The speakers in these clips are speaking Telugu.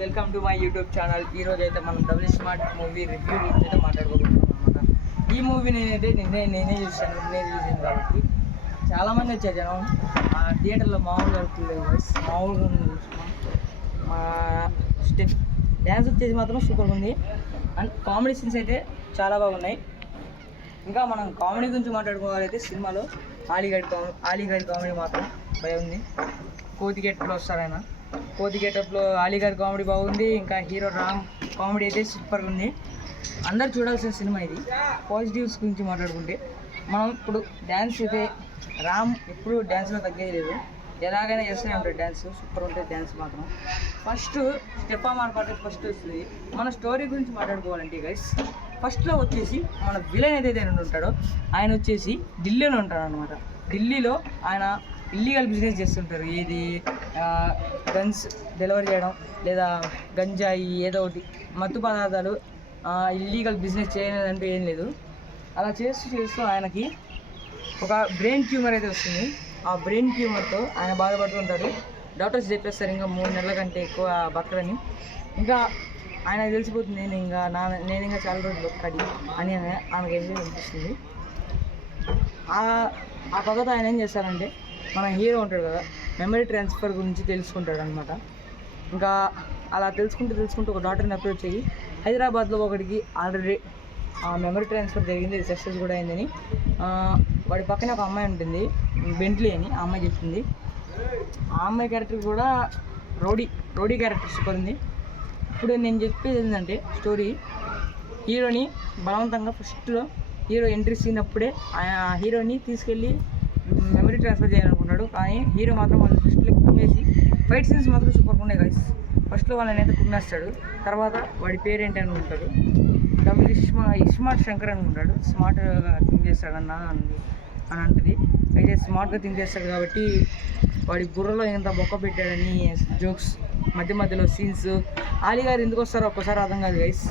Welcome to my YouTube channel. ఈరోజు అయితే మనం డబుల్ స్మార్ట్ మూవీ రివ్యూ గురించి అయితే మాట్లాడుకోబోతున్నాం అనమాట. ఈ మూవీ నేనే చూసాను కాబట్టి చాలామంది వచ్చారు జనం. థియేటర్లో మామూలుగా మామూలుగా మా స్టెప్ డ్యాన్స్ వచ్చేసి మాత్రం సూపర్గా ఉంది. అండ్ కామెడీ సీన్స్ అయితే చాలా బాగున్నాయి. ఇంకా మనం కామెడీ గురించి మాట్లాడుకోవాలైతే సినిమాలో ఆలీగడ్ కామెడీ మాత్రం భయం ఉంది. కోతి గెటప్లో వస్తారు ఆయన. కోతి గెటప్లో ఆలీగడ్ కామెడీ బాగుంది. ఇంకా హీరో రామ్ కామెడీ అయితే సూపర్గా ఉంది. అందరు చూడాల్సిన సినిమా ఇది. పాజిటివ్స్ గురించి మాట్లాడుకుంటే మనం ఇప్పుడు డ్యాన్స్ అయితే రామ్ ఎప్పుడు డ్యాన్స్లో తగ్గేది లేదు. ఎలాగైనా చేస్తూనే ఉంటాడు డ్యాన్స్. సూపర్ ఉంటుంది డ్యాన్స్ మాత్రం. ఫస్ట్ స్టెప్ పాట ఫస్ట్ వస్తుంది. మన స్టోరీ గురించి మాట్లాడుకోవాలంటే గైస్, ఫస్ట్లో వచ్చేసి మన విలన్ ఏదైతే ఉంటాడో ఆయన వచ్చేసి ఢిల్లీలో ఉంటాడు అనమాట. ఢిల్లీలో ఆయన ఇల్లీగల్ బిజినెస్ చేస్తుంటారు. ఏది గన్స్ డెలివరీ చేయడం లేదా గంజాయి ఏదో ఒకటి మత్తు పదార్థాలు ఇల్లీగల్ బిజినెస్ చేయలేదంటూ ఏం లేదు. అలా చేస్తూ ఆయనకి ఒక బ్రెయిన్ ట్యూమర్ అయితే వస్తుంది. ఆ బ్రెయిన్ ట్యూమర్తో ఆయన బాధపడుతుంటారు. డాక్టర్స్ చెప్పేస్తారు ఇంకా 3 నెలల కంటే ఎక్కువ బతకడని. ఇంకా ఆయనకు తెలిసిపోతుంది నేను ఇంకా చాలా రోజులు బతకాలి అని ఆమెకి ఏం అనిపిస్తుంది. ఆ పద్ధతి ఆయన ఏం చేస్తారంటే మన హీరో ఉంటాడు కదా, మెమరీ ట్రాన్స్ఫర్ గురించి తెలుసుకుంటాడు అనమాట. ఇంకా అలా తెలుసుకుంటూ ఒక డాక్టర్ని అప్రోచ్ అయ్యి హైదరాబాద్లో ఒకటికి ఆల్రెడీ మెమరీ ట్రాన్స్ఫర్ జరిగింది, సక్సెస్ కూడా అయిందని. వాడి పక్కన ఒక అమ్మాయి ఉంటుంది, బెంట్లీ అని. ఆ అమ్మాయి చెప్తుంది. ఆ అమ్మాయి క్యారెక్టర్ కూడా రోడీ క్యారెక్టర్ సూపర్ ఉంది. ఇప్పుడు నేను చెప్పేది ఏంటంటే స్టోరీ, హీరోని బలవంతంగా ఫస్ట్లో హీరో ఎంట్రీ సీన్ అప్పుడే ఆ హీరోని తీసుకెళ్ళి మెమరీ ట్రాన్స్ఫర్ చేయాలనుకున్నాడు. కానీ హీరో మాత్రం వాళ్ళు ఫస్ట్లో కుమ్మేసి ఫైట్ సీన్స్ మాత్రం సూపర్గా ఉన్నాయి గైస్. ఫస్ట్లో వాళ్ళని అయితే కుమ్మేస్తాడు. తర్వాత వాడి పేరేంటి అని ఉంటాడు, స్మార్ట్ శంకర్ అని ఉంటాడు. స్మార్ట్గా థింక్ చేస్తాడన్నా అని అంటది. అయితే స్మార్ట్గా థింక్ చేస్తాడు కాబట్టి వాడి బుర్రలో ఎంత బొక్క పెట్టాడని జోక్స్ మధ్యలో సీన్స్. ఆలీ గారు ఎందుకు వస్తారో ఒక్కసారి అర్థం కాదు గైస్.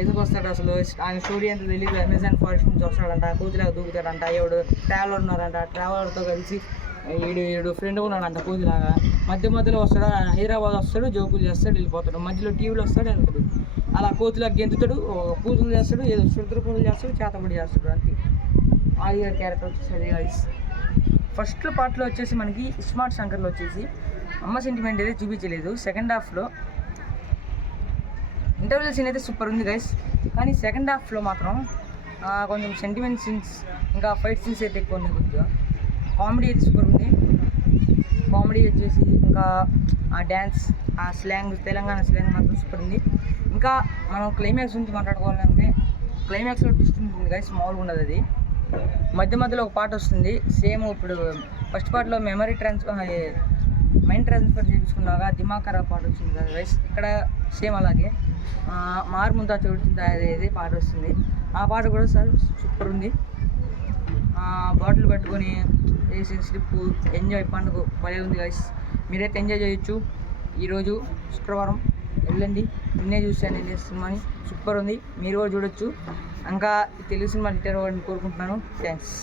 ఎందుకు వస్తాడు అసలు ఆయన స్టోరీ అంతా తెలియదు. అమెజాన్ ఫారెస్ట్ నుంచి వస్తాడంట, కోతిలాగా దూకుతాడంట. ఎవడు ట్రావెలర్ ఉన్నారంట, ట్రావెలర్తో కలిసి ఏడు ఫ్రెండ్ ఉన్నాడంట కోతిలాగా. మధ్యలో వస్తాడు, హైదరాబాద్ వస్తాడు, జోకులు చేస్తాడు, వెళ్ళిపోతాడు. మధ్యలో టీవీలో వస్తాడు, వెళ్తాడు. అలా కోతిలాగా గెంతుతాడు, పూజలు చేస్తాడు, ఏదో శుద్ర పూజలు చేస్తాడు, చేతబడి చేస్తాడు. అంతే ఆలీ గారి క్యారెక్టర్ వచ్చేసి గైస్. ఫస్ట్ పార్ట్లో వచ్చేసి మనకి స్మార్ట్ శంకర్లో వచ్చేసి అమ్మ సెంటిమెంట్ అయితే చూపించలేదు. సెకండ్ హాఫ్లో ఇంటర్వ్యూ సీన్ అయితే సూపర్ ఉంది గైస్. కానీ సెకండ్ హాఫ్లో మాత్రం కొంచెం సెంటిమెంట్ సీన్స్ ఇంకా ఫైట్ సీన్స్ అయితే ఎక్కువ ఉన్నాయి. కొద్దిగా కామెడీ అయితే సూపర్ ఉంది. కామెడీ వచ్చేసి ఇంకా ఆ డ్యాన్స్, ఆ స్లాంగ్, తెలంగాణ స్లాంగ్ మాత్రం సూపర్ ఉంది. ఇంకా మనం క్లైమాక్స్ గురించి మాట్లాడుకోవాలంటే క్లైమాక్స్లో ట్విస్ట్ ఉంటుంది గైస్, మామూలుగా ఉండదు. అది మధ్యలో ఒక పాట వస్తుంది. సేమ్ ఇప్పుడు ఫస్ట్ పార్ట్లో మైండ్ ట్రాన్స్ఫర్ చేయించుకున్నాక దిమాగ్ ఖరాబ్ పాట వచ్చింది కదా గైస్. ఇక్కడ సేమ్ అలాగే మారుముంతా చూడుతుంది అనేది పాట వస్తుంది. ఆ పాట కూడా సార్ సూపర్ ఉంది. బాటిల్ పట్టుకొని వేసి స్లిప్ ఎంజాయ్ పండుగ భలే ఉంది గైస్. మీరైతే ఎంజాయ్ చేయొచ్చు. ఈరోజు శుక్రవారం వెళ్ళండి, నిన్నే చూశాను వెళ్ళే సినిమాని. సూపర్ ఉంది, మీరు కూడా చూడొచ్చు. ఇంకా తెలుగు సినిమా హిట్ అవ్వాలని కోరుకుంటున్నాను. థ్యాంక్స్.